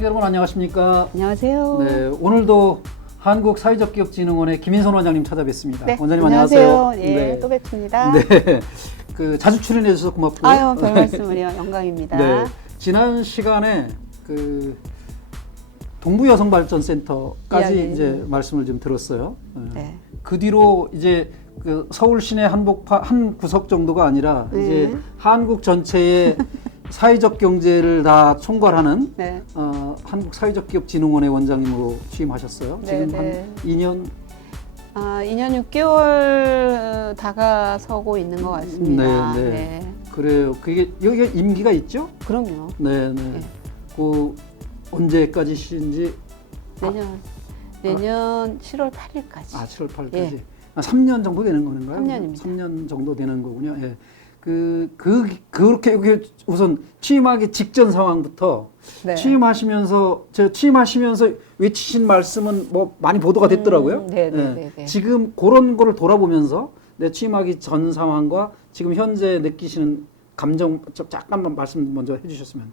시청자 여러분 안녕하십니까? 안녕하세요. 네, 오늘도 한국사회적기업진흥원의 김인선 원장님 찾아뵙습니다. 네, 원장님 안녕하세요. 예, 네. 또 뵙습니다. 네, 그 자주 출연해 주셔서 고맙고요. 아유, 별 말씀을요. 영광입니다. 네, 지난 시간에 그 동부여성발전센터까지 이야기. 이제 말씀을 좀 들었어요. 네. 그 뒤로 이제 그 서울 시내 한복판 한 구석 정도가 아니라 이제 한국 전체의 사회적 경제를 다 총괄하는 네. 한국사회적기업진흥원의 원장님으로 취임하셨어요. 네, 지금 네. 한 2년. 2년 6개월 다가서고 있는 것 같습니다. 네, 네. 그래요. 그게 여기가 임기가 있죠? 그럼요. 네, 네. 네. 그 언제까지신지? 내년 7월 8일까지. 7월 8일까지. 예. 3년 정도 되는 건가요? 3년입니다. 3년 정도 되는 거군요. 예. 그렇게 우선 취임하기 직전 상황부터 네. 취임하시면서 외치신 말씀은 뭐 많이 보도가 됐더라고요. 네, 네, 네, 네. 지금 그런 거를 돌아보면서 내 취임하기 전 상황과 지금 현재 느끼시는 감정 잠깐만 말씀 먼저 해주셨으면.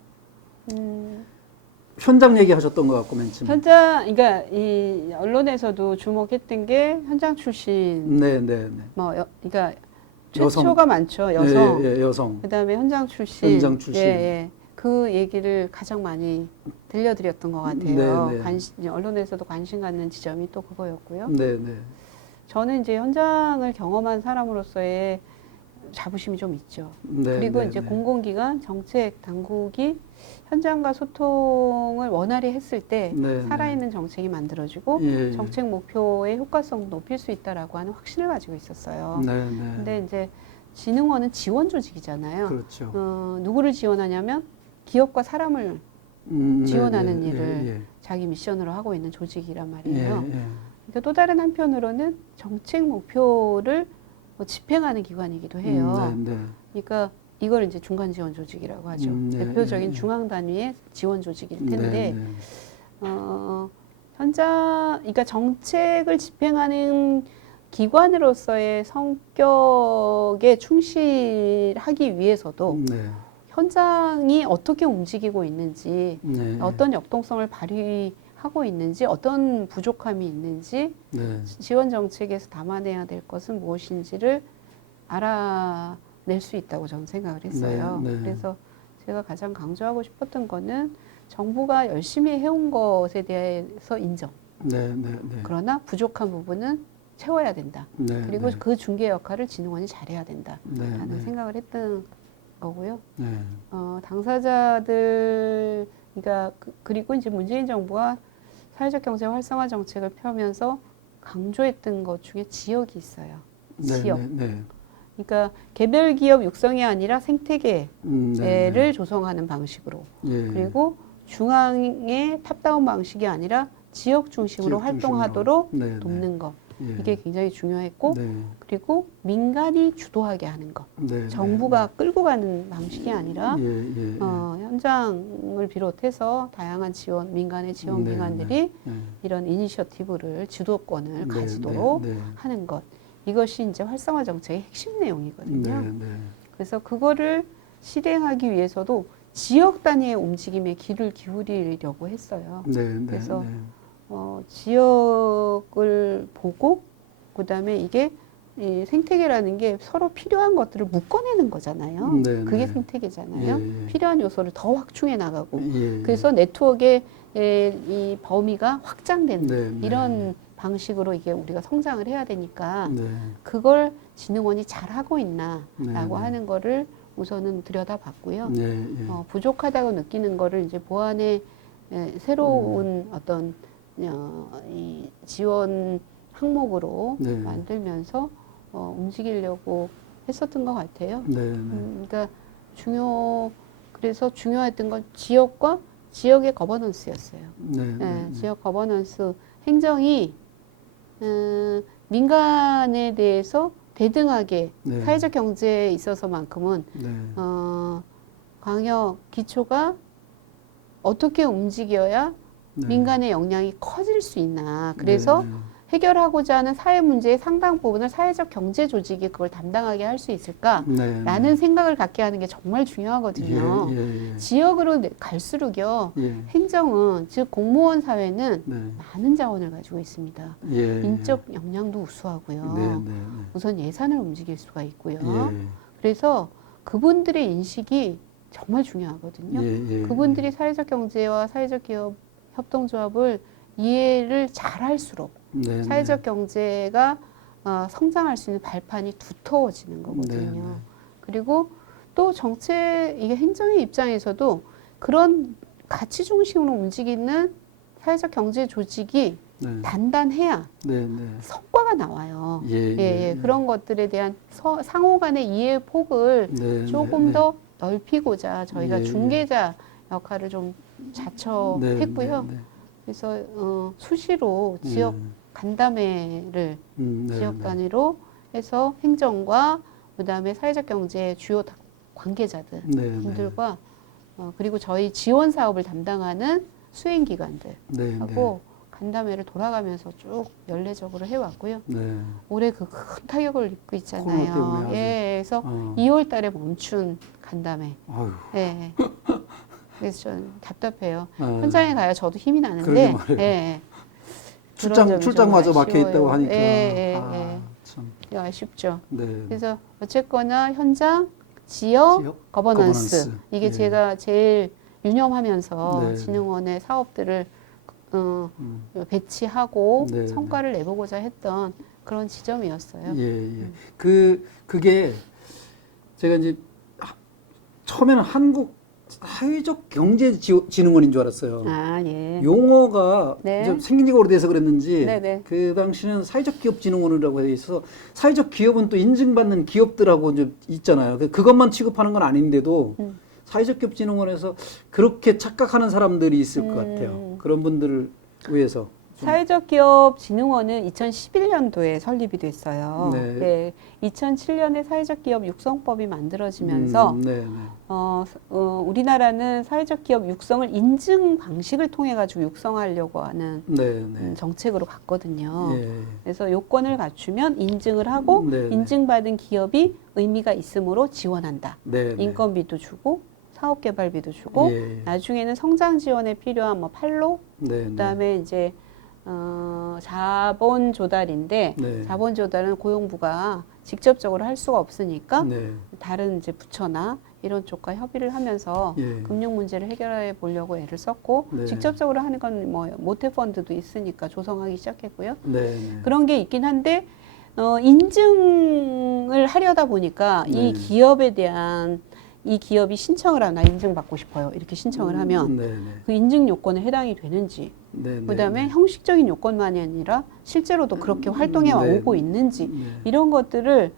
현장 얘기하셨던 것 같고 맨 처음. 그러니까 이 언론에서도 주목했던 게 현장 출신. 네, 네, 네. 그러니까 여성. 최초가 많죠. 여성. 예, 예, 여성. 그다음에 현장 출신. 현장 출신. 예, 예. 그 얘기를 가장 많이 들려드렸던 것 같아요. 네, 네. 언론에서도 관심 갖는 지점이 또 그거였고요. 네, 네. 저는 이제 현장을 경험한 사람으로서의 자부심이 좀 있죠. 네, 그리고 네, 이제 네. 공공기관, 정책 당국이 현장과 소통을 원활히 했을 때 네, 살아있는 정책이 만들어지고 예, 예. 정책 목표의 효과성도 높일 수 있다라고 하는 확신을 가지고 있었어요. 네, 네. 근데 이제 진흥원은 지원 조직이잖아요. 그렇죠. 누구를 지원하냐면 기업과 사람을 지원하는 네, 네, 일을 예, 자기 미션으로 하고 있는 조직이란 예, 말이에요. 예. 그러니까 또 다른 한편으로는 정책 목표를 집행하는 기관이기도 해요. 네, 네. 그러니까 이걸 이제 중간 지원 조직이라고 하죠. 네, 대표적인 네, 중앙 단위의 지원 조직일 네, 텐데 네. 그러니까 정책을 집행하는 기관으로서의 성격에 충실하기 위해서도 네, 현장이 어떻게 움직이고 있는지, 네. 어떤 역동성을 발휘하고 있는지, 어떤 부족함이 있는지, 네. 지원 정책에서 담아내야 될 것은 무엇인지를 알아낼 수 있다고 저는 생각을 했어요. 네, 네. 그래서 제가 가장 강조하고 싶었던 거는 정부가 열심히 해온 것에 대해서 인정. 네, 네, 네. 그러나 부족한 부분은 채워야 된다. 네, 그리고 네. 그 중개 역할을 진흥원이 잘해야 된다. 네, 라는 네. 생각을 했던 거고요. 네. 당사자들, 그러니까 그리고 이제 문재인 정부가 사회적 경제 활성화 정책을 펴면서 강조했던 것 중에 지역이 있어요. 네, 지역. 네, 네. 그러니까 개별 기업 육성이 아니라 생태계를 네, 네. 조성하는 방식으로. 예. 그리고 중앙의 탑다운 방식이 아니라 지역 중심으로 지역 활동하도록 중심으로. 네, 네. 돕는 것. 예. 이게 굉장히 중요했고, 네, 그리고 민간이 주도하게 하는 것. 네, 정부가 끌고 가는 방식이 아니라 예, 예, 예. 현장을 비롯해서 다양한 지원, 민간의 지원 네, 기관들이 네. 이런 이니셔티브를 주도권을 네, 가지도록 네, 네. 하는 것. 이것이 이제 활성화 정책의 핵심 내용이거든요. 네, 네. 그래서 그거를 실행하기 위해서도 지역 단위의 움직임에 귀를 기울이려고 했어요. 네, 네, 그래서 네. 지역을 보고 그다음에 이게 이 생태계라는 게 서로 필요한 것들을 묶어내는 거잖아요. 네, 그게 네. 생태계잖아요. 예, 예. 필요한 요소를 더 확충해 나가고 예, 예. 그래서 네트워크의 이 범위가 확장되는 네, 네. 이런 방식으로 이게 우리가 성장을 해야 되니까 네. 그걸 진흥원이 잘하고 있나라고 네, 네. 하는 거를 우선은 들여다봤고요. 네, 예. 부족하다고 느끼는 거를 이제 보완의 새로운 어떤 이 지원 항목으로 네. 만들면서 움직이려고 했었던 것 같아요. 네, 네. 그러니까 그래서 중요했던 건 지역과 지역의 거버넌스였어요. 네, 네, 네. 지역 거버넌스 행정이 민간에 대해서 대등하게 네. 사회적 경제에 있어서만큼은 네. 광역 기초가 어떻게 움직여야 네. 민간의 역량이 커질 수 있나. 그래서 네, 네. 해결하고자 하는 사회 문제의 상당 부분을 사회적 경제 조직이 그걸 담당하게 할 수 있을까라는 생각을 갖게 하는 게 정말 중요하거든요. 지역으로 갈수록요, 행정은 즉 공무원 사회는 많은 자원을 가지고 있습니다. 인적 역량도 우수하고요. 우선 예산을 움직일 수가 있고요. 그래서 그분들의 인식이 정말 중요하거든요. 그분들이 사회적 경제와 사회적 기업 협동조합을 이해를 잘 할수록 사회적 경제가 성장할 수 있는 발판이 두터워지는 거거든요. 그리고 또 정책, 이게 행정의 입장에서도 그런 가치 중심으로 움직이는 사회적 경제 조직이 단단해야 성과가 나와요. 그런 것들에 대한 상호 간의 이해의 폭을 조금 더 넓히고자 저희가 중개자 역할을 좀 자처했고요. 그래서 수시로 지역 간담회를 지역 단위로 해서 행정과 그다음에 사회적 경제 주요 관계자들 분들과 그리고 저희 지원 사업을 담당하는 수행기관들하고 간담회를 돌아가면서 쭉 연례적으로 해왔고요. 올해 그 큰 타격을 입고 있잖아요. 그래서 2월 달에 멈춘 간담회. 그래서 좀 답답해요. 현장에 가야 저도 힘이 나는데 출장마저 막혀 있다고 하니까 참 아쉽죠. 그래서 어쨌거나 현장, 지역, 거버넌스 이게 제가 제일 유념하면서 진흥원의 사업들을 배치하고 성과를 내보고자 했던 그런 지점이었어요. 그게 제가 이제 처음에는 한국 사회적경제진흥원인 줄 알았어요. 용어가 좀 생긴 지가 오래돼서 그랬는지 그 당시는 사회적기업진흥원이라고 돼 있어서 사회적 기업은 또 인증받는 기업들하고 좀 있잖아요. 그것만 취급하는 건 아닌데도 사회적기업진흥원에서 그렇게 착각하는 사람들이 있을 것 같아요. 그런 분들을 위해서. 사회적기업진흥원은 2011년도에 설립이 됐어요. 2007년에 사회적기업 육성법이 만들어지면서 우리나라는 사회적기업 육성을 인증 방식을 통해 가지고 육성하려고 하는 정책으로 갔거든요. 그래서 요건을 갖추면 인증을 하고 인증받은 기업이 의미가 있으므로 지원한다. 인건비도 주고 사업개발비도 주고 나중에는 성장 지원에 필요한 뭐 판로 그다음에 이제 자본 조달인데 자본 조달은 고용부가 직접적으로 할 수가 없으니까 다른 이제 부처나 이런 쪽과 협의를 하면서 금융 문제를 해결해 보려고 애를 썼고 직접적으로 하는 건 뭐 모태펀드도 있으니까 조성하기 시작했고요. 그런 게 있긴 한데 인증을 하려다 보니까 이 기업에 대한 이 기업이 신청을 하나 인증받고 싶어요. 이렇게 신청을 하면 그 인증 요건에 해당이 되는지 그다음에 형식적인 요건만이 아니라 실제로도 그렇게 활동해 오고 있는지 이런 것들을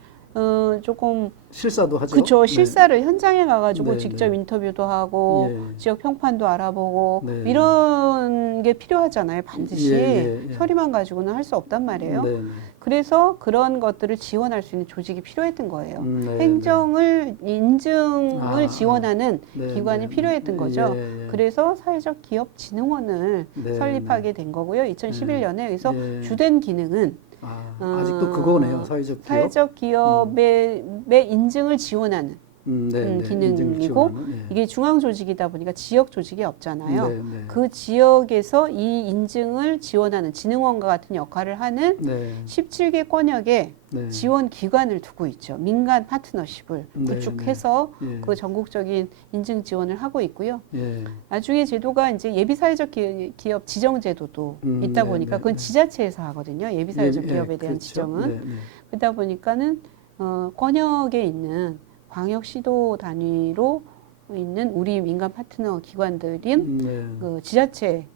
조금 실사도 하죠. 그렇죠. 실사를 현장에 가가지고 직접 인터뷰도 하고 지역 평판도 알아보고 이런 게 필요하잖아요. 반드시 서류만 가지고는 할 수 없단 말이에요. 그래서 그런 것들을 지원할 수 있는 조직이 필요했던 거예요. 행정을 인증을 지원하는 기관이 필요했던 거죠. 그래서 사회적 기업 진흥원을 설립하게 된 거고요. 2011년에 그래서 주된 기능은 아직도 그거네요. 사회적 기업의 인증을 지원하는 기능이고 이게 중앙 조직이다 보니까 지역 조직이 없잖아요. 그 지역에서 이 인증을 지원하는 진흥원과 같은 역할을 하는 17개 권역의 지원 기관을 두고 있죠. 민간 파트너십을 구축해서 그 전국적인 인증 지원을 하고 있고요. 나중에 제도가 이제 예비 사회적 기업 지정 제도도 있다 보니까 그건 지자체에서 하거든요. 예비 사회적 기업에 대한 지정은 그러다 보니까는 권역에 있는 광역시도 단위로 있는 우리 민간 파트너 기관들인 그 지자체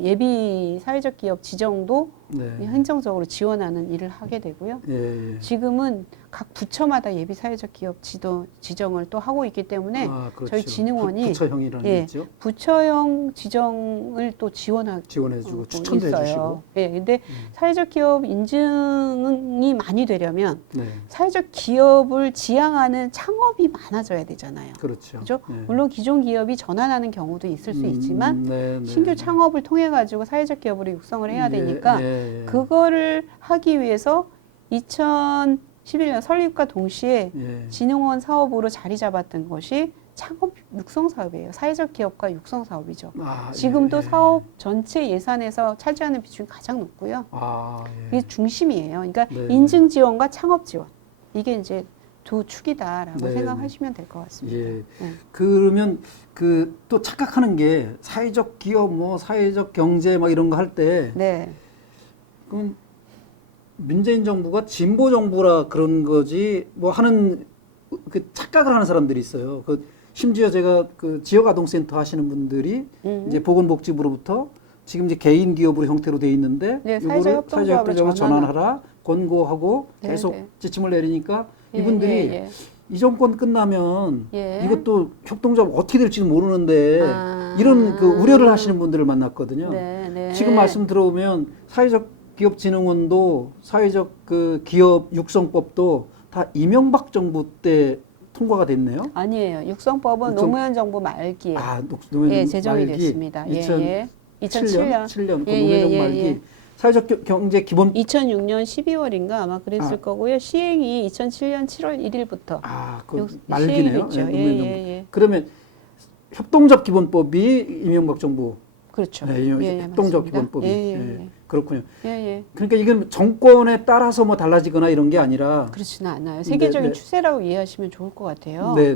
예비 사회적 기업 지정도 행정적으로 지원하는 일을 하게 되고요. 지금은 각 부처마다 예비 사회적 기업 지정을 또 하고 있기 때문에 저희 진흥원이 부처형 지정을 또 지원해주고 추천도 해주시고. 근데 사회적 기업 인증이 많이 되려면 사회적 기업을 지향하는 창업이 많아져야 되잖아요. 그렇죠? 물론 기존 기업이 전환하는 경우도 있을 수 있지만 신규 창업을 통해 가지고 사회적 기업으로 육성을 해야 되니까 네. 그거를 하기 위해서 2011년 설립과 동시에 예. 진흥원 사업으로 자리 잡았던 것이 창업 육성 사업이에요. 사회적 기업과 육성 사업이죠. 지금도 사업 전체 예산에서 차지하는 비중이 가장 높고요. 이게 중심이에요. 그러니까 네. 인증 지원과 창업 지원. 이게 이제 두 축이다라고 네. 생각하시면 될 것 같습니다. 예. 네. 그러면 그 또 착각하는 게 사회적 기업 뭐 사회적 경제 막 이런 거 할 때 네. 그럼 문재인 정부가 진보 정부라 그런 거지 뭐 하는 그 착각을 하는 사람들이 있어요. 그 심지어 제가 그 지역 아동센터 하시는 분들이 이제 보건복지부로부터 지금 이제 개인 기업으로 형태로 돼 있는데 네, 이거를 사회적 협동조합으로 전환하라 권고하고 네, 계속 네. 지침을 내리니까 예, 이분들이 예. 이 정권 끝나면 예. 이것도 협동조합 어떻게 될지는 모르는데 이런 그 우려를 하시는 분들을 만났거든요. 네, 네. 지금 말씀 들어보면 사회적 기업진흥원도 사회적 그 기업 육성법도 다 이명박 정부 때 통과가 됐네요. 아니에요. 육성법은 노무현 정부 말기에 노무현 제정이 말기, 됐습니다. 2007년 그 예, 노무현 정부 예, 말기 예. 사회적 경제 기본 2006년 12월인가 아마 그랬을 거고요. 시행이 2007년 7월 1일부터 그 말기네요. 시행이 됐죠. 예. 그러면 협동조합 기본법이 이명박 정부 그렇죠. 협동조합 기본법이 그렇군요. 예. 그러니까 이건 정권에 따라서 뭐 달라지거나 이런 게 아니라 그렇지는 않아요. 세계적인 추세라고 이해하시면 좋을 것 같아요. 네.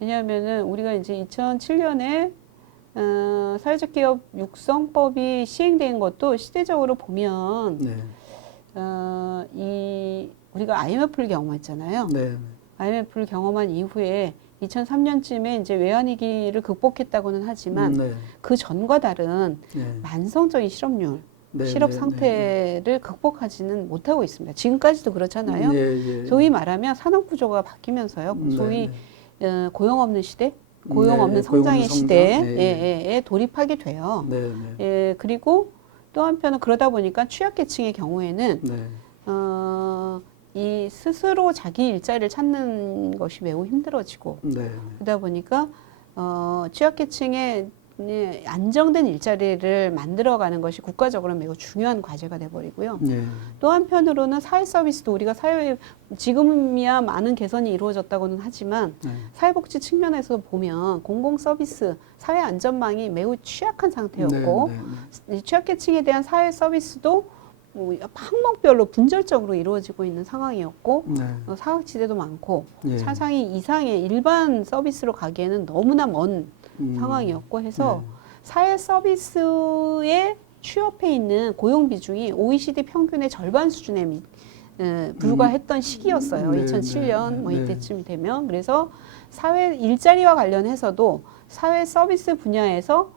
왜냐하면은 우리가 이제 2007년에 사회적 기업 육성법이 시행된 것도 시대적으로 보면 우리가 IMF를 경험했잖아요. IMF를 경험한 이후에 2003년쯤에 이제 외환위기를 극복했다고는 하지만 그 전과 다른 만성적인 실업률, 실업 상태를 극복하지는 못하고 있습니다. 지금까지도 그렇잖아요. 소위 말하면 산업 구조가 바뀌면서요. 소위 고용 없는 시대, 고용 없는 성장의 시대에 돌입하게 돼요. 그리고 또 한편은 그러다 보니까 취약계층의 경우에는 이 스스로 자기 일자리를 찾는 것이 매우 힘들어지고 그러다 보니까 취약계층의 안정된 일자리를 만들어가는 것이 국가적으로 매우 중요한 과제가 돼버리고요. 또 한편으로는 사회 서비스도 우리가 사회에 지금이야 많은 개선이 이루어졌다고는 하지만 사회복지 측면에서 보면 공공 서비스, 사회 안전망이 매우 취약한 상태였고 이 취약계층에 대한 사회 서비스도 항목별로 분절적으로 이루어지고 있는 상황이었고 사각지대도 많고 사상이 이상의 일반 서비스로 가기에는 너무나 먼 상황이었고 해서 사회 서비스에 취업해 있는 고용 비중이 OECD 평균의 절반 수준에 불과했던 시기였어요. 2007년 뭐 이때쯤이 되면. 그래서 사회 일자리와 관련해서도 사회 서비스 분야에서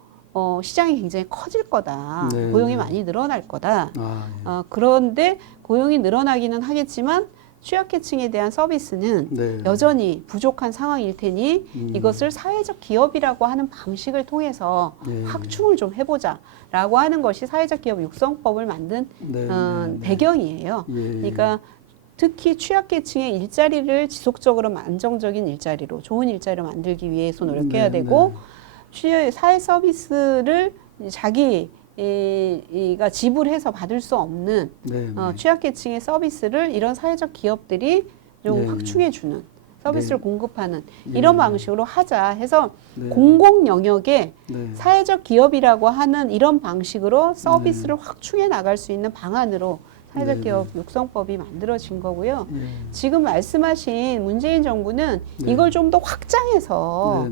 시장이 굉장히 커질 거다. 고용이 많이 늘어날 거다. 그런데 고용이 늘어나기는 하겠지만 취약계층에 대한 서비스는 여전히 부족한 상황일 테니 이것을 사회적 기업이라고 하는 방식을 통해서 확충을 좀 해보자라고 하는 것이 사회적 기업 육성법을 만든 배경이에요. 그러니까 특히 취약계층의 일자리를 지속적으로 안정적인 일자리로 좋은 일자리로 만들기 위해서 노력해야 되고 사회 서비스를 자기가 지불해서 받을 수 없는 취약계층의 서비스를 이런 사회적 기업들이 좀 확충해주는 서비스를 공급하는 이런 방식으로 하자 해서 공공 영역에 사회적 기업이라고 하는 이런 방식으로 서비스를 확충해 나갈 수 있는 방안으로 사회적 기업 육성법이 만들어진 거고요. 지금 말씀하신 문재인 정부는 이걸 좀 더 확장해서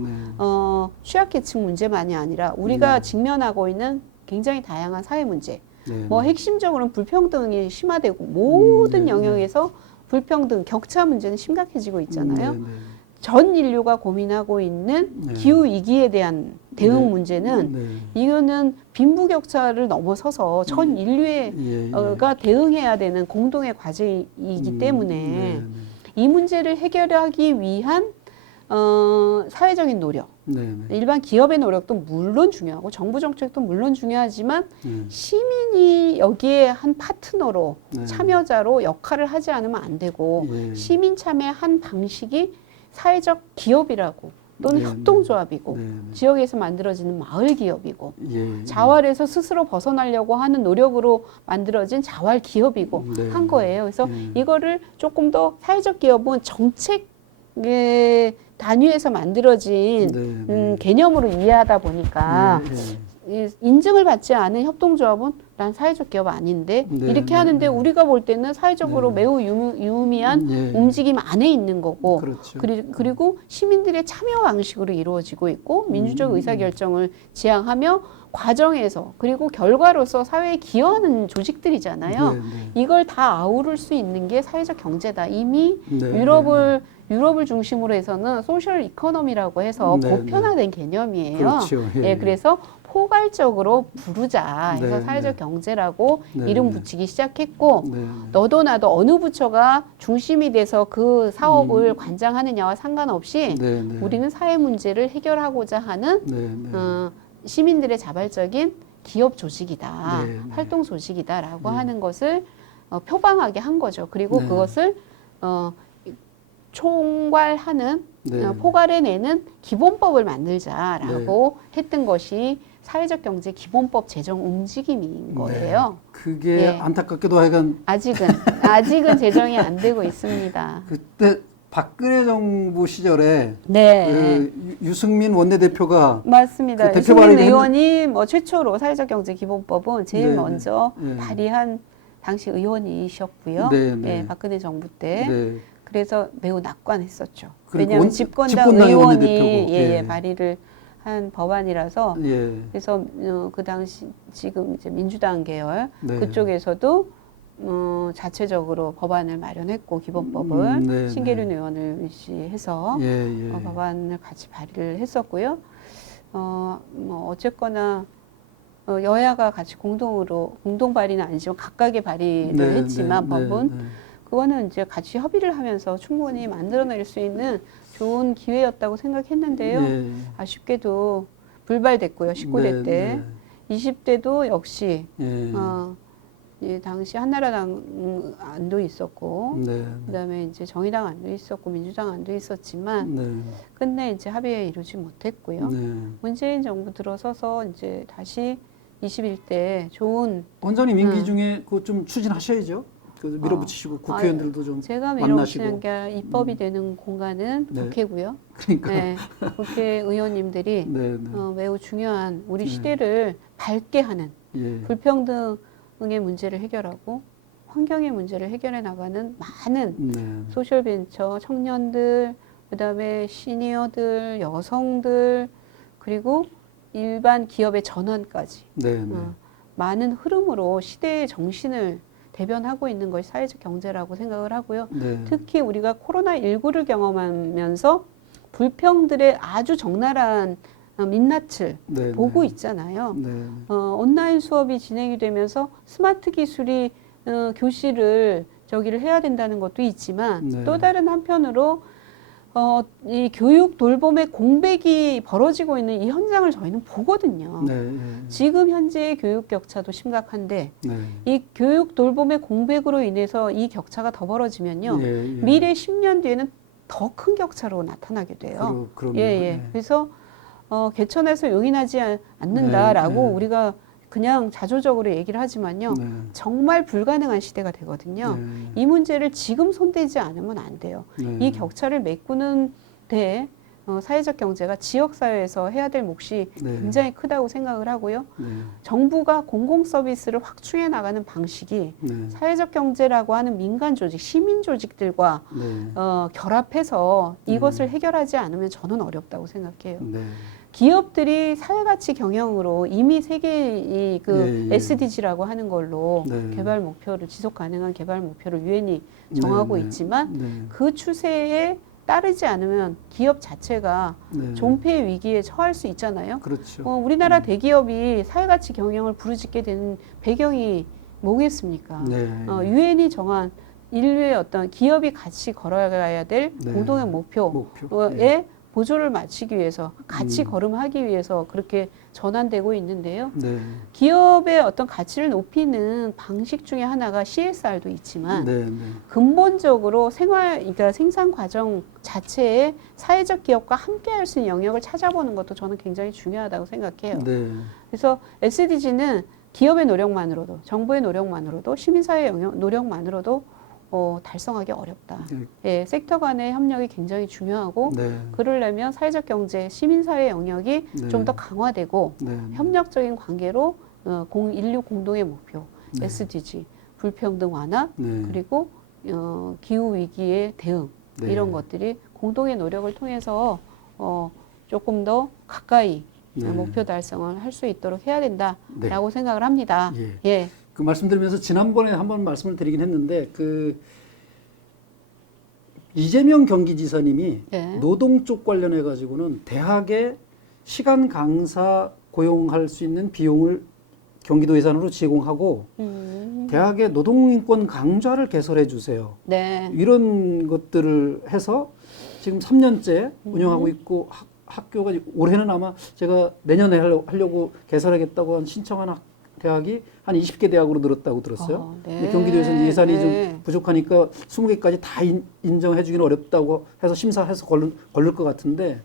취약계층 문제만이 아니라 우리가 직면하고 있는 굉장히 다양한 사회 문제, 뭐 핵심적으로는 불평등이 심화되고 모든 영역에서 불평등, 격차 문제는 심각해지고 있잖아요. 전 인류가 고민하고 있는 기후 위기에 대한 대응 문제는 이거는 빈부격차를 넘어서서 전 인류가 대응해야 되는 공동의 과제이기 때문에 이 문제를 해결하기 위한 사회적인 노력, 일반 기업의 노력도 물론 중요하고 정부 정책도 물론 중요하지만 시민이 여기에 한 파트너로 참여자로 역할을 하지 않으면 안 되고 시민 참여의 한 방식이 사회적 기업이라고 또는 네, 협동조합이고 네, 네. 지역에서 만들어지는 마을 기업이고 예, 자활에서 스스로 벗어나려고 하는 노력으로 만들어진 자활 기업이고 네, 한 거예요. 그래서 이거를 조금 더 사회적 기업은 정책의 단위에서 만들어진 네, 네. 개념으로 이해하다 보니까 네, 네. 인증을 받지 않은 협동조합은 난 사회적 기업 아닌데 네, 이렇게 네, 하는데 네. 우리가 볼 때는 사회적으로 네. 매우 유의미한 예. 움직임 안에 있는 거고 그렇죠. 그리고 시민들의 참여 방식으로 이루어지고 있고 민주적 의사결정을 지향하며 과정에서 그리고 결과로서 사회에 기여하는 조직들이잖아요. 네, 네. 이걸 다 아우를 수 있는 게 사회적 경제다. 이미 네, 유럽을 중심으로 해서는 소셜 이코노미라고 해서 네, 보편화된 개념이에요. 그렇죠. 예. 예, 그래서 포괄적으로 부르자 해서 네, 사회적 네. 경제라고 네, 이름 네. 붙이기 시작했고 네, 네. 너도 나도 어느 부처가 중심이 돼서 그 사업을 관장하느냐와 상관없이 네, 네. 우리는 사회 문제를 해결하고자 하는 네, 네. 시민들의 자발적인 기업 조직이다, 네, 네. 활동 조직이다라고 네. 하는 것을 표방하게 한 거죠. 그리고 네. 그것을 총괄하는 네. 포괄해내는 기본법을 만들자라고 했던 것이 사회적 경제 기본법 제정 움직임인 거예요. 네. 그게 예. 안타깝게도 하여간 아직은 제정이 안 되고 있습니다. 그때 박근혜 정부 시절에 네. 그 유승민 원내대표가 맞습니다. 그 대표 유승민 발의를 의원이 뭐 최초로 사회적 경제 기본법은 제일 네, 먼저 네. 발의한 당시 의원이셨고요. 네, 네. 예, 박근혜 정부 때. 네. 그래서 매우 낙관했었죠. 그리고 왜냐하면 집권당 집권당의 의원이 원내대표고. 예. 발의를 한 법안이라서 예. 그래서 그 당시 지금 이제 민주당 계열 네. 그쪽에서도 자체적으로 법안을 마련했고 기본법을 네, 신계륜 네. 의원을 위시해서 예, 예. 법안을 같이 발의를 했었고요. 뭐 어쨌거나 여야가 같이 공동 발의는 아니지만 각각의 발의를 네, 했지만 네, 법은 네, 네. 그거는 이제 같이 협의를 하면서 충분히 만들어낼 수 있는 좋은 기회였다고 생각했는데요. 예. 아쉽게도 불발됐고요. 19대 네, 때. 네. 20대도 역시 예. 이 당시 한나라당 안도 있었고 네. 그다음에 이제 정의당 안도 있었고 민주당 안도 있었지만 네. 끝내 이제 합의에 이루지 못했고요. 네. 문재인 정부 들어서서 이제 다시 21대 좋은 원장님 임기 중에 그거 좀 추진하셔야죠. 그 밀어붙이시고 국회의원들도 좀 제가 만나시고. 밀어붙이는 게 입법이 되는 공간은 네. 국회고요. 그러니까. 네, 국회의원님들이 네, 네. 매우 중요한 우리 네. 시대를 밝게 하는 예. 불평등의 문제를 해결하고 환경의 문제를 해결해 나가는 많은 네. 소셜벤처 청년들, 그다음에 시니어들, 여성들 그리고 일반 기업의 전환까지 네, 네. 많은 흐름으로 시대의 정신을 대변하고 있는 것이 사회적 경제라고 생각을 하고요. 네. 특히 우리가 코로나19를 경험하면서 불평들의 아주 적나라한 민낯을 네, 보고 네. 있잖아요. 네. 온라인 수업이 진행이 되면서 스마트 기술이 교실을 저기를 해야 된다는 것도 있지만 네. 또 다른 한편으로 이 교육 돌봄의 공백이 벌어지고 있는 이 현장을 저희는 보거든요. 네. 지금 현재의 교육 격차도 심각한데 네. 이 교육 돌봄의 공백으로 인해서 이 격차가 더 벌어지면요. 예, 예. 미래 10년 뒤에는 더 큰 격차로 나타나게 돼요. 그럼요. 예. 그래서 개천에서 용인하지 않는다라고 네, 네. 우리가 그냥 자조적으로 얘기를 하지만요. 네. 정말 불가능한 시대가 되거든요. 네. 이 문제를 지금 손대지 않으면 안 돼요. 네. 이 격차를 메꾸는 데 사회적 경제가 지역사회에서 해야 될 몫이 네. 굉장히 크다고 생각을 하고요. 네. 정부가 공공 서비스를 확충해 나가는 방식이 네. 사회적 경제라고 하는 민간 조직, 시민 조직들과 네. 결합해서 이것을 해결하지 않으면 저는 어렵다고 생각해요. 네. 기업들이 사회가치 경영으로 이미 세계 그 예. SDG라고 하는 걸로 네. 개발 목표를 지속 가능한 개발 목표를 유엔이 정하고 네. 있지만 네. 그 추세에 따르지 않으면 기업 자체가 네. 존폐 위기에 처할 수 있잖아요. 그렇죠. 우리나라 대기업이 사회가치 경영을 부르짖게 되는 배경이 뭐겠습니까? 네. 유엔이 정한 인류의 어떤 기업이 같이 걸어가야 될 네. 공동의 목표에 목표. 보조를 맞추기 위해서 같이 걸음하기 위해서 그렇게 전환되고 있는데요. 네. 기업의 어떤 가치를 높이는 방식 중에 하나가 CSR도 있지만 네, 네. 근본적으로 그러니까 생산 과정 자체에 사회적 기업과 함께 할 수 있는 영역을 찾아보는 것도 저는 굉장히 중요하다고 생각해요. 네. 그래서 SDG는 기업의 노력만으로도, 정부의 노력만으로도, 시민사회의 노력만으로도 달성하기 어렵다. 예, 섹터 간의 협력이 굉장히 중요하고 네. 그러려면 사회적 경제, 시민사회 영역이 네. 좀 더 강화되고 네. 협력적인 관계로 인류 공동의 목표, 네. SDG, 불평등 완화, 네. 그리고 기후 위기의 대응 네. 이런 것들이 공동의 노력을 통해서 조금 더 가까이 네. 목표 달성을 할 수 있도록 해야 된다라고 네. 생각을 합니다. 예. 예. 그 말씀드리면서 지난번에 한번 말씀을 드리긴 했는데 그 이재명 경기지사님이 네. 노동 쪽 관련해 가지고는 대학에 시간 강사 고용할 수 있는 비용을 경기도 예산으로 제공하고 대학의 노동인권 강좌를 개설해 주세요. 네. 이런 것들을 해서 지금 3년째 운영하고 있고 학교가 올해는 아마 제가 내년에 하려고 개설하겠다고 신청한 대학이 한 20개 대학으로 늘었다고 들었어요. 네. 근데 경기도에서는 예산이 네. 좀 부족하니까 20개까지 다 인정해 주기는 어렵다고 해서 심사해서 걸릴 것 같은데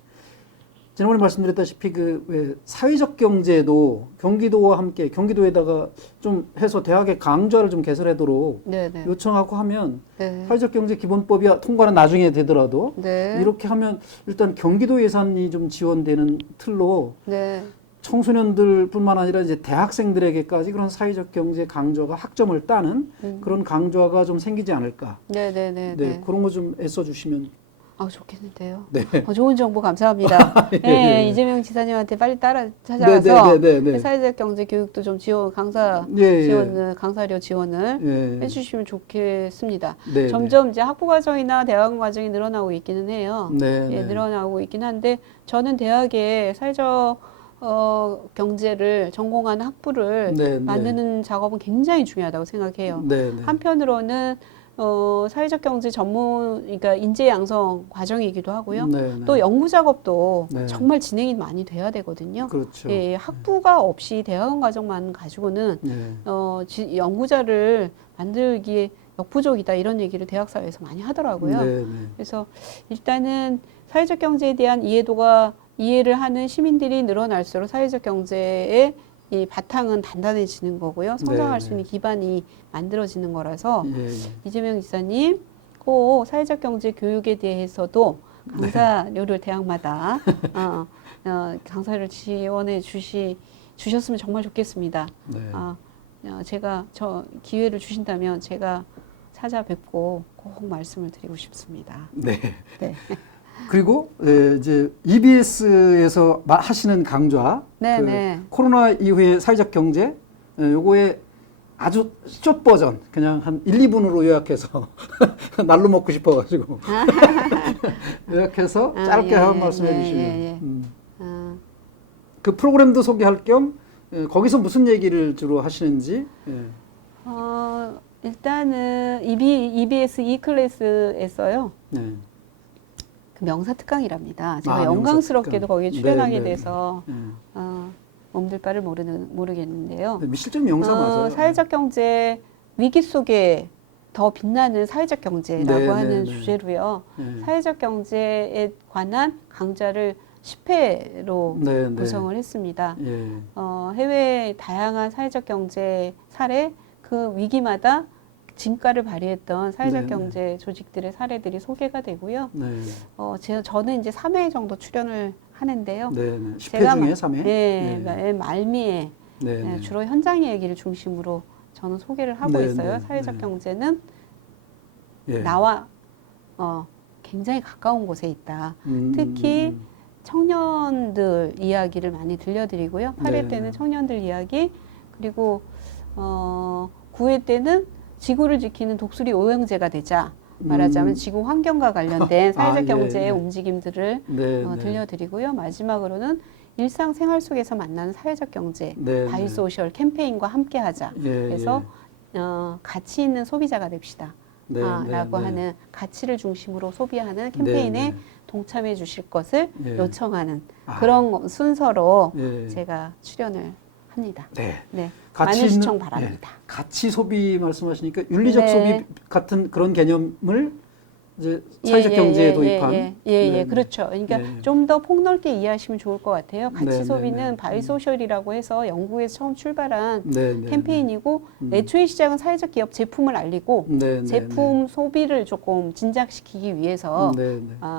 지난번에 말씀드렸다시피 왜 사회적 경제도 경기도와 함께 경기도에다가 좀 해서 대학의 강좌를 좀 개설하도록 네네. 요청하고 하면 네. 사회적 경제 기본법이 통과는 나중에 되더라도 네. 이렇게 하면 일단 경기도 예산이 좀 지원되는 틀로 네. 청소년들뿐만 아니라 이제 대학생들에게까지 그런 사회적 경제 강좌가 학점을 따는 그런 강좌가 좀 생기지 않을까. 네네네. 네, 그런 거 좀 애써 주시면. 아, 좋겠는데요. 네. 좋은 정보 감사합니다. 예, 네, 예. 이재명 지사님한테 빨리 찾아가서 네. 사회적 경제 교육도 좀 강사 예, 지원을, 강사료 지원을 예. 해주시면 좋겠습니다. 네, 점점 이제 학부 과정이나 대학원 과정이 늘어나고 있기는 해요. 네, 예, 네. 늘어나고 있긴 한데 저는 대학에 사회적 경제를 전공하는 학부를 네, 네. 만드는 작업은 굉장히 중요하다고 생각해요. 네, 네. 한편으로는 사회적 경제 전문, 그러니까 인재 양성 과정이기도 하고요. 네, 네. 또 연구 작업도 네. 정말 진행이 많이 돼야 되거든요. 그렇죠. 예, 학부가 없이 대학원 과정만 가지고는 네. 연구자를 만들기에 역부족이다 이런 얘기를 대학 사회에서 많이 하더라고요. 네, 네. 그래서 일단은 사회적 경제에 대한 이해를 하는 시민들이 늘어날수록 사회적 경제의 이 바탕은 단단해지는 거고요. 성장할 수 있는 기반이 만들어지는 거라서 예, 예. 이재명 지사님 꼭 사회적 경제 교육에 대해서도 강사료를 대학마다 강사를 지원해 주셨으면 정말 좋겠습니다. 네. 제가 기회를 주신다면 제가 찾아뵙고 꼭 말씀을 드리고 싶습니다. 네. 네. 그리고 이제 EBS에서 하시는 강좌, 네. 코로나 이후의 사회적 경제, 요거에 아주 숏 버전, 그냥 한 1, 2분으로 요약해서 날로 먹고 싶어가지고 요약해서 짧게 한 말씀해 주시면 그 프로그램도 소개할 겸 거기서 무슨 얘기를 주로 하시는지. 일단은 EBS E클래스에서요. 네. 명사 특강이랍니다. 제가 영광스럽게도 거기에 출연하게 돼서 몸둘 바를 모르겠는데요. 네, 실제로 명사 맞아요. 사회적 경제 위기 속에 더 빛나는 사회적 경제라고 하는 주제로요. 사회적 경제에 관한 강좌를 10회로 구성을 했습니다. 해외 다양한 사회적 경제 사례, 그 위기마다 진가를 발휘했던 사회적 경제 조직들의 사례들이 소개가 되고요. 저는 이제 3회 정도 출연을 하는데요. 10회 중에 3회? 네, 말미에 주로 현장 얘기를 중심으로 저는 소개를 하고 있어요. 사회적 경제는 나와 굉장히 가까운 곳에 있다. 특히 청년들 이야기를 많이 들려드리고요. 8회 때는 청년들 이야기, 그리고 9회 때는 지구를 지키는 독수리 오형제가 되자. 말하자면 지구 환경과 관련된 사회적 경제의 움직임들을 들려드리고요. 마지막으로는 일상생활 속에서 만나는 사회적 경제, 바이소셜 캠페인과 함께하자. 그래서 가치 있는 소비자가 됩시다. 라고 하는 가치를 중심으로 소비하는 캠페인에 동참해 주실 것을 요청하는 그런 순서로 제가 출연을 합니다. 네. 많은 시청 바랍니다. 가치 소비 말씀하시니까 윤리적 소비 같은 그런 개념을 이제 사회적 경제에 도입한. 그렇죠. 그러니까 좀 더 폭넓게 이해하시면 좋을 것 같아요. 가치 소비는 바이소셜이라고 해서 영국에서 처음 출발한 캠페인이고 애초에 시작은 사회적 기업 제품을 알리고 제품 소비를 조금 진작시키기 위해서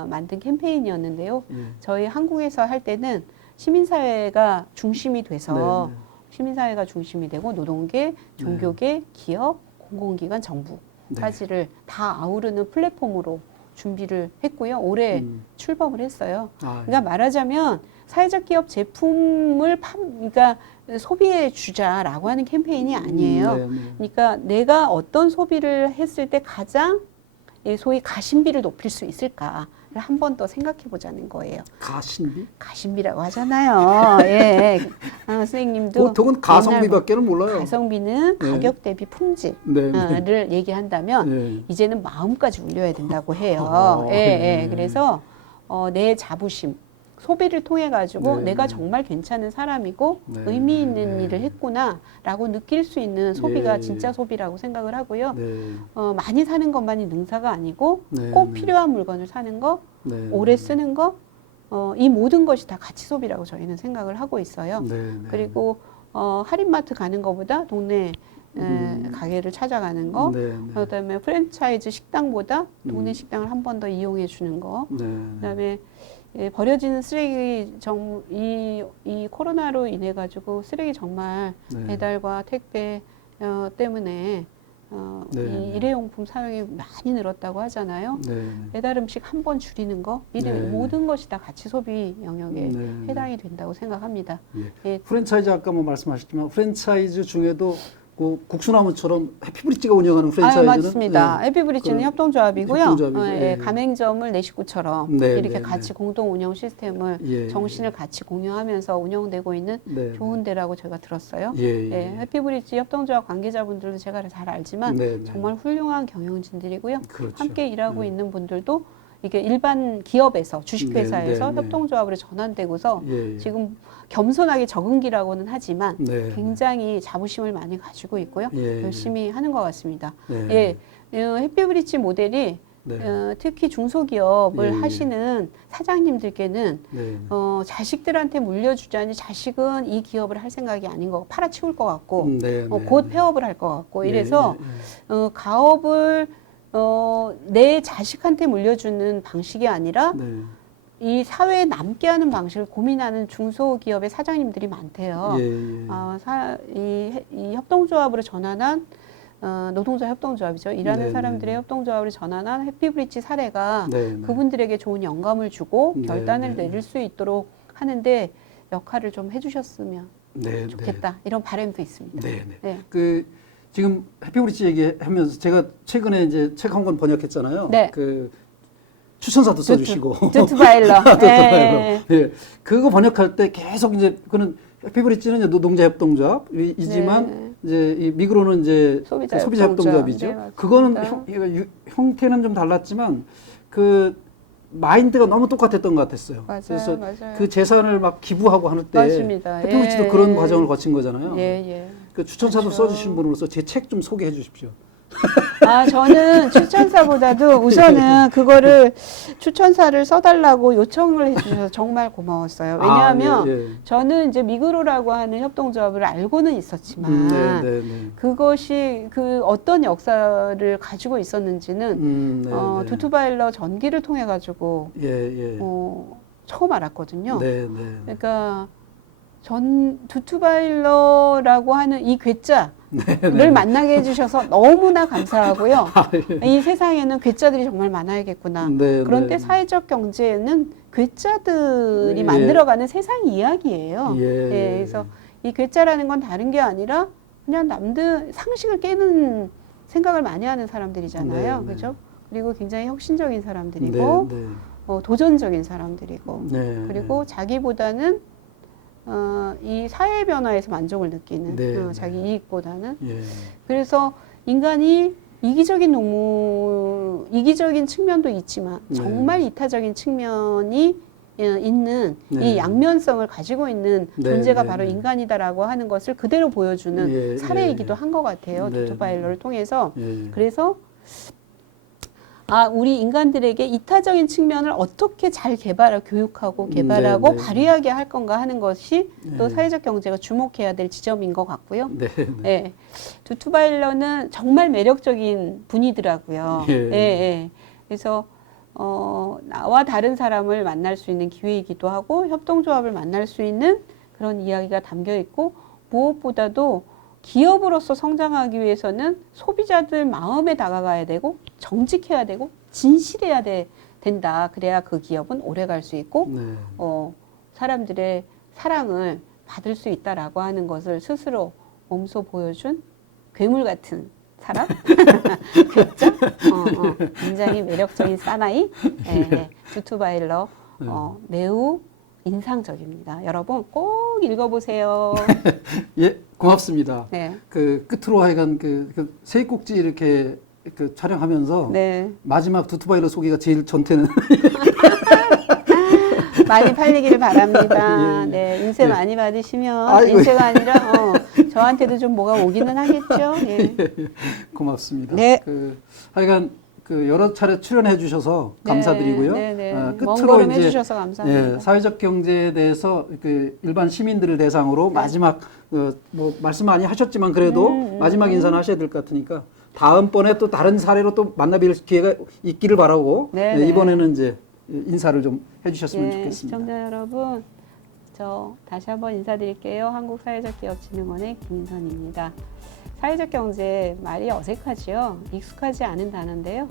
만든 캠페인이었는데요. 저희 한국에서 할 때는 시민사회가 중심이 돼서 시민사회가 중심이 되고 노동계, 종교계, 기업, 공공기관, 정부까지를 다 아우르는 플랫폼으로 준비를 했고요. 올해 출범을 했어요. 그러니까 말하자면 사회적 기업 제품을 그러니까 소비해 주자라고 하는 캠페인이 아니에요. 그러니까 내가 어떤 소비를 했을 때 가장 소위 가심비를 높일 수 있을까? 한 번 더 생각해 보자는 거예요. 가심비? 가심비라고 하잖아요. 선생님도 보통은 가성비밖에는 몰라요. 가성비는 가격 대비 품질을 얘기한다면 이제는 마음까지 울려야 된다고 해요. 그래서 내 자부심, 소비를 통해 가지고 내가 정말 괜찮은 사람이고 의미 있는 일을 했구나라고 느낄 수 있는 소비가 진짜 소비라고 생각을 하고요. 많이 사는 것만이 능사가 아니고 꼭 필요한 물건을 사는 거, 오래 쓰는 거, 이 모든 것이 다 가치 소비라고 저희는 생각을 하고 있어요. 그리고 할인마트 가는 것보다 동네 가게를 찾아가는 거, 그다음에 프랜차이즈 식당보다 동네 식당을 한 번 더 이용해 주는 거, 그다음에 버려지는 쓰레기 이 코로나로 인해 가지고 쓰레기 정말 배달과 택배 때문에 이 일회용품 사용이 많이 늘었다고 하잖아요. 배달 음식 한 번 줄이는 거, 모든 것이 다 가치 소비 영역에 해당이 된다고 생각합니다. 프랜차이즈 아까 뭐 말씀하셨지만 프랜차이즈 중에도 그 국수나무처럼 해피브릿지가 운영하는 프랜차이즈는 맞습니다. 해피브릿지는 협동조합이고요. 가맹점을 내 식구처럼 이렇게 같이 공동 운영 시스템을 정신을 같이 공유하면서 운영되고 있는 좋은 데라고 제가 들었어요. 해피브릿지 협동조합 관계자분들도 제가 잘 알지만 정말 훌륭한 경영진들이고요. 함께 일하고 있는 분들도 이게 일반 기업에서 주식회사에서 협동조합으로 전환되고서 지금 겸손하게 적응기라고는 하지만 굉장히 자부심을 많이 가지고 있고요. 열심히 하는 것 같습니다. 해피브릿지 모델이 특히 중소기업을 하시는 사장님들께는 자식들한테 물려주자니 자식은 이 기업을 할 생각이 아닌 거 팔아치울 것 같고 곧 폐업을 할 것 같고 이래서 가업을 내 자식한테 물려주는 방식이 아니라 이 사회에 남게 하는 방식을 고민하는 중소기업의 사장님들이 많대요. 이 협동조합으로 전환한 노동자 협동조합이죠. 일하는 사람들의 협동조합으로 전환한 해피브릿지 사례가 그분들에게 좋은 영감을 주고 결단을 내릴 수 있도록 하는데 역할을 좀 해주셨으면 좋겠다. 이런 바람도 있습니다. 지금 해피브릿지 얘기하면서 제가 최근에 이제 책 한 권 번역했잖아요. 그 추천사도 써주시고. 두투바일러. 그거 번역할 때 계속 이제 그는 해피브릿지는 노동자 협동조합이지만 이제 이 미그로는 이제 소비자 협동조합이죠. 그거는 형태는 좀 달랐지만 그 마인드가 너무 똑같았던 것 같았어요. 그래서 그 재산을 막 기부하고 하는 때 해피브릿지도 그런 과정을 거친 거잖아요. 그 추천사도 써주신 분으로서 제 책 좀 소개해 주십시오. 저는 추천사보다도 우선은 그거를 추천사를 써달라고 요청을 해주셔서 정말 고마웠어요. 왜냐하면 저는 이제 미그로라고 하는 협동조합을 알고는 있었지만 그것이 그 어떤 역사를 가지고 있었는지는 두투바일러 전기를 통해 가지고 처음 알았거든요. 그러니까 두투바일러라고 하는 이 괴짜를 만나게 해주셔서 너무나 감사하고요. 이 세상에는 괴짜들이 정말 많아야겠구나. 그런데 사회적 경제는 괴짜들이 만들어가는 세상 이야기예요. 그래서 이 괴짜라는 건 다른 게 아니라 그냥 남들 상식을 깨는 생각을 많이 하는 사람들이잖아요. 그죠? 그리고 굉장히 혁신적인 사람들이고 도전적인 사람들이고 그리고 자기보다는 이 사회 변화에서 만족을 느끼는 자기 이익보다는 그래서 인간이 이기적인 측면도 있지만 정말 이타적인 측면이 있는 이 양면성을 가지고 있는 존재가 바로 인간이다라고 하는 것을 그대로 보여주는 사례이기도 한 것 같아요. 두투바일러를 통해서. 그래서 우리 인간들에게 이타적인 측면을 어떻게 잘 교육하고 개발하고 발휘하게 할 건가 하는 것이 또 사회적 경제가 주목해야 될 지점인 것 같고요. 두투바일러는 정말 매력적인 분이더라고요. 그래서 나와 다른 사람을 만날 수 있는 기회이기도 하고 협동조합을 만날 수 있는 그런 이야기가 담겨 있고, 무엇보다도 기업으로서 성장하기 위해서는 소비자들 마음에 다가가야 되고 정직해야 되고 진실해야 된다. 그래야 그 기업은 오래 갈 수 있고 사람들의 사랑을 받을 수 있다라고 하는 것을 스스로 몸소 보여준 괴물 같은 사람? 그렇죠? 굉장히 매력적인 사나이 두투바일러 매우 인상적입니다. 여러분 꼭 읽어보세요. 예, 고맙습니다. 그 끝으로 하여간 그 세 꼭지 이렇게 촬영하면서 마지막 두투바일러 소개가 제일 전태는 많이 팔리기를 바랍니다. 인쇄 많이 받으시면 인쇄가 아니라 저한테도 좀 뭐가 오기는 하겠죠. 고맙습니다. 하여간 여러 차례 출연해 주셔서 감사드리고요. 끝으로 이제 해주셔서 감사합니다. 사회적 경제에 대해서 일반 시민들을 대상으로 마지막 뭐 말씀 많이 하셨지만 그래도 마지막 인사는 하셔야 될 것 같으니까 다음번에 또 다른 사례로 또 만나뵐 기회가 있기를 바라고 이번에는 이제 인사를 좀 해주셨으면 좋겠습니다. 시청자 여러분, 저 다시 한번 인사드릴게요. 한국사회적기업진흥원의 김인선입니다. 사회적 경제 말이 어색하지요. 익숙하지 않은 단어인데요.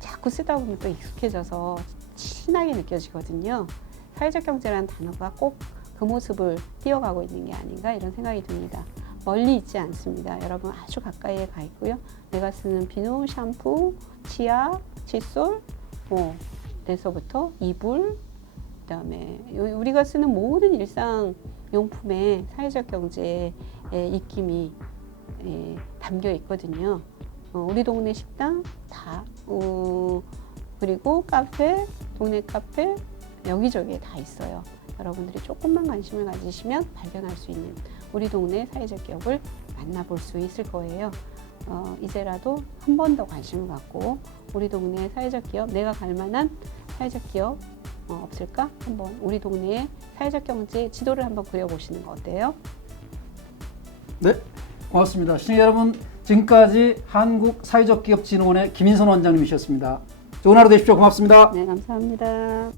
자꾸 쓰다 보면 또 익숙해져서 친하게 느껴지거든요. 사회적 경제라는 단어가 꼭 그 모습을 띄어가고 있는 게 아닌가 이런 생각이 듭니다. 멀리 있지 않습니다. 여러분 아주 가까이에 가 있고요. 내가 쓰는 비누, 샴푸, 치약, 칫솔, 에서부터 이불, 그다음에 우리가 쓰는 모든 일상 용품에 사회적 경제의 입김이 담겨 있거든요. 우리 동네 식당 다 그리고 카페, 동네 카페 여기저기에 다 있어요. 여러분들이 조금만 관심을 가지시면 발견할 수 있는 우리 동네 사회적 기업을 만나볼 수 있을 거예요. 이제라도 한 번 더 관심을 갖고 우리 동네 사회적 기업, 내가 갈 만한 사회적 기업 없을까? 한번 우리 동네의 사회적 경제 지도를 한번 그려보시는 거 어때요? 네, 고맙습니다. 시청자 여러분, 지금까지 한국사회적기업진흥원의 김인선 원장님이셨습니다. 좋은 하루 되십시오. 고맙습니다. 네, 감사합니다.